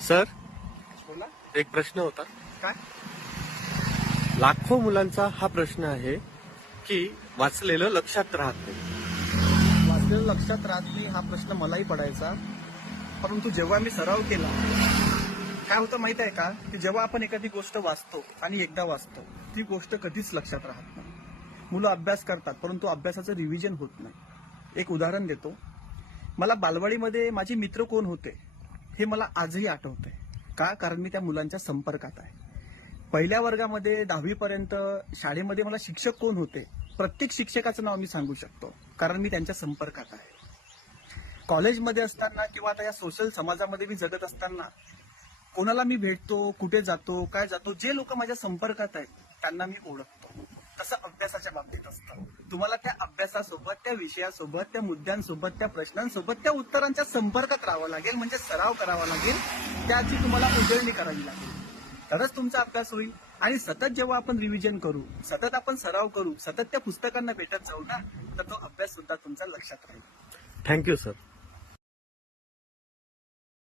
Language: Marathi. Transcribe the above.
सर बोला. एक प्रश्न होता. काय? लाखो मुलांचा हा प्रश्न आहे की वाचलेलं लक्षात राहत नाही. वाचलेलं लक्षात राहत नाही हा प्रश्न मलाही पडायचा. परंतु जेव्हा मी सराव केला काय होतं माहीत आहे का? की जेव्हा आपण एखादी गोष्ट वाचतो आणि एकदा वाचतो ती गोष्ट कधीच लक्षात राहत नाही. मुलं अभ्यास करतात परंतु अभ्यासाचं रिव्हिजन होत नाही. एक उदाहरण देतो. मला बालवाडीमध्ये माझे मित्र कोण होते? हे मला आजही आठवतंय. का? कारण मी त्या मुलांच्या संपर्कात आहे. पहिल्या वर्गामध्ये दहावीपर्यंत शाळेमध्ये मला शिक्षक कोण होते? प्रत्येक शिक्षकाचं नाव मी सांगू शकतो. कारण मी त्यांच्या संपर्कात आहे. कॉलेजमध्ये असताना किंवा आता या सोशल समाजामध्ये मी जगत असताना कोणाला मी भेटतो कुठे जातो काय जातो जे लोक माझ्या संपर्कात आहेत त्यांना मी ओळखतो. तसं अभ्यासाच्या बाबतीत असतं. तुम्हाला त्या अभ्यासासोबत त्या विषयासोबत त्या मुद्द्यांसोबत त्या प्रश्नांसोबत त्या उत्तरांच्या संपर्कात राहावं लागेल म्हणजे सराव करावा लागेल त्याची तुम्हाला उजळणी करावी लागेल. तरच तुमचा अभ्यास होईल. आणि सतत जेव्हा आपण रिव्हिजन करू सतत आपण सराव करू सतत त्या पुस्तकांना भेटत जाऊ ना तर तो अभ्यास सुद्धा तुमचा लक्षात राहील. Thank you sir